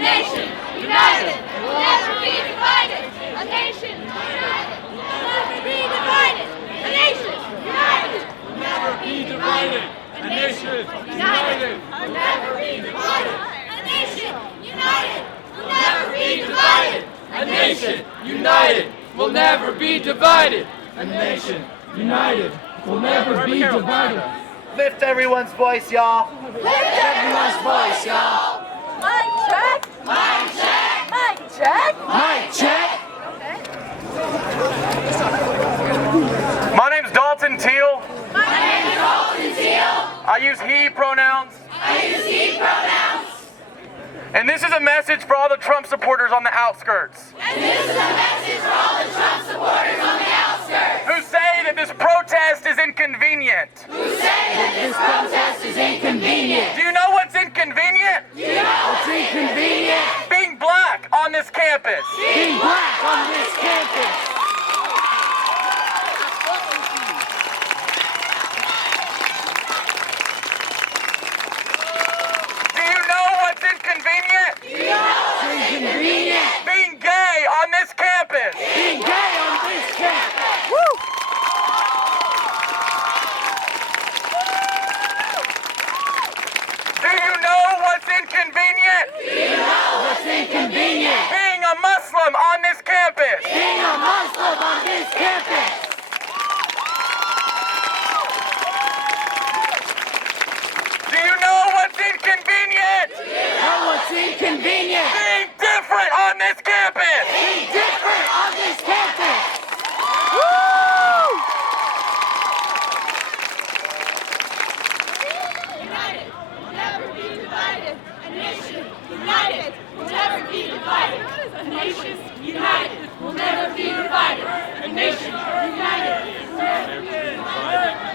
nation united will never be divided. A nation united will never be divided. A nation united will never be divided. A nation united will never be divided. A nation united will never be divided. A nation united will never be divided. A nation united will never be divided. Lift everyone's voice, y'all. Lift everyone's voice, y'all. Mic check. Mic check. Mic check. Mic check. My name's Dalton Teal. My name is Dalton Teal. I use he pronouns. I use he pronouns. And this is a message for all the Trump supporters on the outskirts. And this is a message for all the Trump supporters on the outskirts. Who say that this protest is inconvenient. Who say that this protest is inconvenient. Do you know what's inconvenient? Do you know what's inconvenient? Being black on this campus. Being black on this campus. Do you know what's inconvenient? Do you know what's inconvenient? Being gay on this campus. Being gay on this campus. Woo! Do you know what's inconvenient? Do you know what's inconvenient? Being a Muslim on this campus. Being a Muslim on this campus. Do you know what's inconvenient? Know what's inconvenient? Being different on this campus. Being different on this campus. United will never be divided. A nation united will never be divided. A nation united will never be divided. A nation united will never be divided.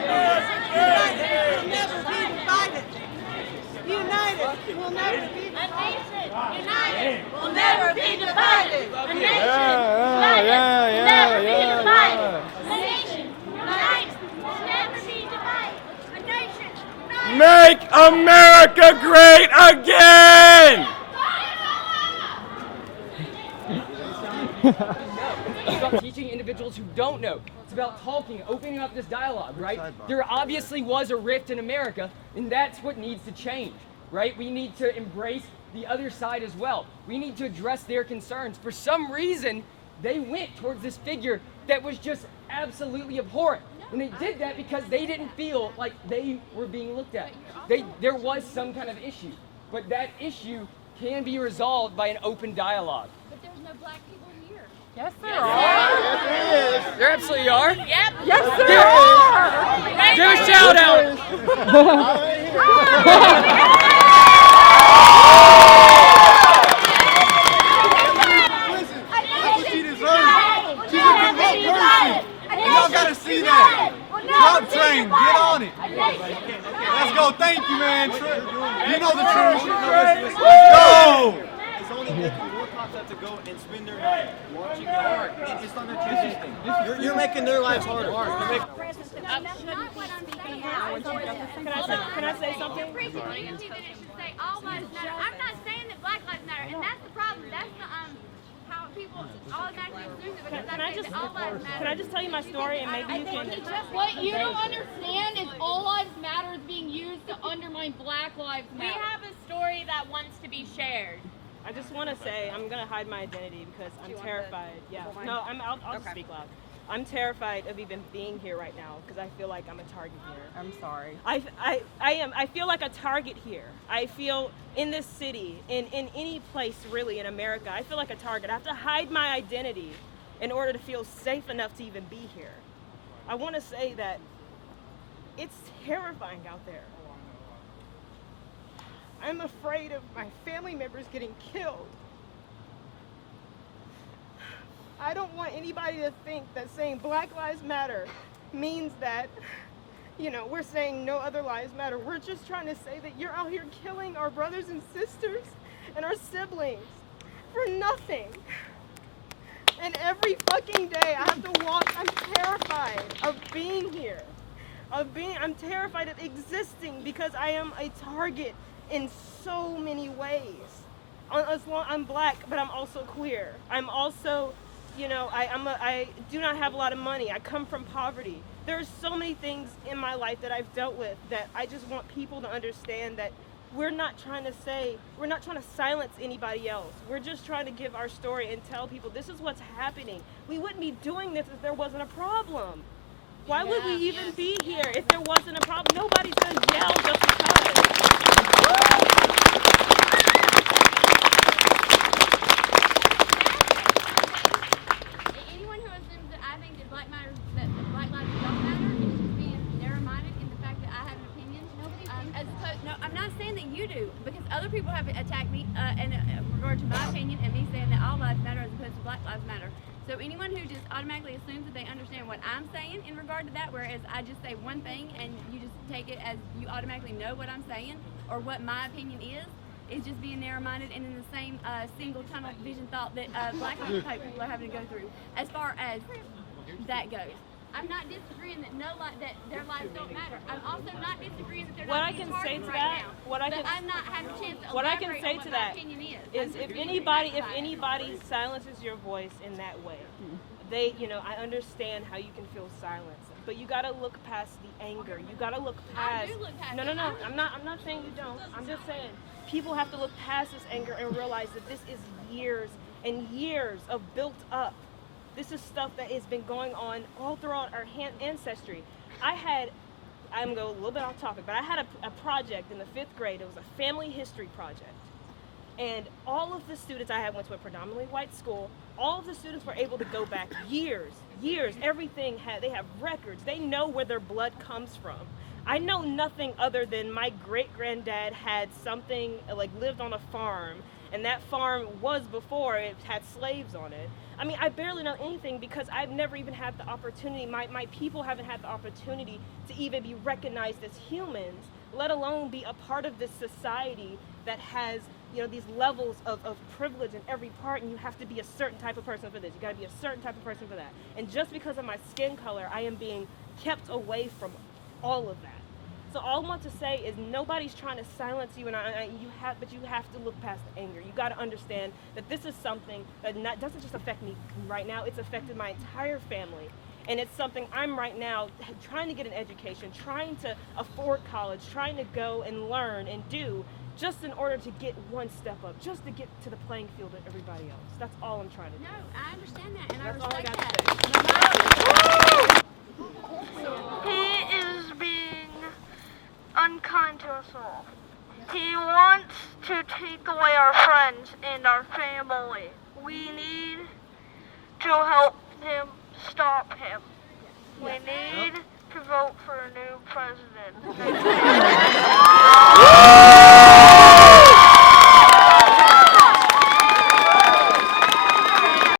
United will never be divided. A nation united will never be divided. A nation united will never be divided. A nation united will never be divided. A nation united. Make America great again! It's about teaching individuals who don't know. It's about talking, opening up this dialogue, right? There obviously was a rift in America, and that's what needs to change, right? We need to embrace the other side as well. We need to address their concerns. For some reason, they went towards this figure that was just absolutely abhorrent. And they did that because they didn't feel like they were being looked at. There was some kind of issue, but that issue can be resolved by an open dialogue. But there's no black people here. Yes, there are. There absolutely are. Yep. Yes, there are. Give a shout out. Y'all gotta see that. Trump train, get on it. Let's go. Thank you, man. You know the truth. Let's go. It's only making more cops have to go and spend their night watching the art. It's not that interesting. You're making their lives harder. You're making Can I say something? All lives matter. I'm not saying that Black Lives Matter, and that's the problem. That's the how people automatically assume it because Can I I'm saying just that all lives matter. can I just tell you my story and maybe you can? What you don't understand is all lives matter is being used to undermine Black Lives We Matter. have a story that wants to be shared. I just want to say I'm gonna hide my identity because I'm terrified. Yeah. No, I'll just speak loud. I'm terrified of even being here right now because I feel like I'm a target here. I'm sorry. I feel like a target here. I feel in this city, in any place really in America, I feel like a target. I have to hide my identity in order to feel safe enough to even be here. I want to say that it's terrifying out there. I'm afraid of my family members getting killed. I don't want anybody to think that saying Black Lives Matter means that, you know, we're saying no other lives matter. We're just trying to say that you're out here killing our brothers and sisters and our siblings for nothing. And every fucking day I have to walk, I'm terrified of being here. I'm terrified of existing because I am a target in so many ways. I'm black, but I'm also queer. I'm also, I do not have a lot of money. I come from poverty. There's so many things in my life that I've dealt with that I just want people to understand that we're not trying to silence anybody else. We're just trying to give our story and tell people this is what's happening. We wouldn't be doing this if there wasn't a problem. Why would we even be here if there wasn't a problem? Nobody's gonna yell just because. Anyone who assumes that I think that Black lives don't matter is just being narrow-minded in the fact that I have an opinion. No, I'm not saying that you do, because other people have attacked me in regard to my opinion and me saying that all lives matter as opposed to Black lives matter. So anyone who just automatically assumes that they understand what I'm saying in regard to that, whereas I just say one thing and you just take it as you automatically know what I'm saying or what my opinion is just being narrow-minded and in the same single tunnel vision thought that Black people are having to go through. As far as that goes, I'm not disagreeing that that their lives don't matter. I'm also not disagreeing that they're not being targeted right now. I'm not having a chance to elaborate on what my opinion is. If anybody silences your voice in that way, I understand how you can feel silenced, but you gotta look past the anger. You gotta look past. I do look past. No. I'm not saying you don't. I'm just saying people have to look past this anger and realize that this is years and years of built up. This is stuff that has been going on all throughout our ancestry. I'm going to go a little bit off topic, but I had a project in the 5th grade. It was a family history project. And all of the students, I went to a predominantly white school, all of the students were able to go back years, everything they have records. They know where their blood comes from. I know nothing other than my great-granddad had something, lived on a farm, and that farm was before it had slaves on it. I mean, I barely know anything because I've never even had the opportunity, my people haven't had the opportunity to even be recognized as humans, let alone be a part of this society that has, these levels of privilege in every part, and you have to be a certain type of person for this. You gotta be a certain type of person for that. And just because of my skin color, I am being kept away from all of that. So all I want to say is nobody's trying to silence you, but you have to look past the anger. You got to understand that this is something that doesn't just affect me right now. It's affected my entire family, and it's something I'm right now trying to get an education, trying to afford college, trying to go and learn and do just in order to get one step up, just to get to the playing field with everybody else. That's all I'm trying to do. No, I understand that, and That's I all I respect got that. to say. He is being unkind to us all. He wants to take away our friends and our family. We need to help him, stop him. We need to vote for a new president.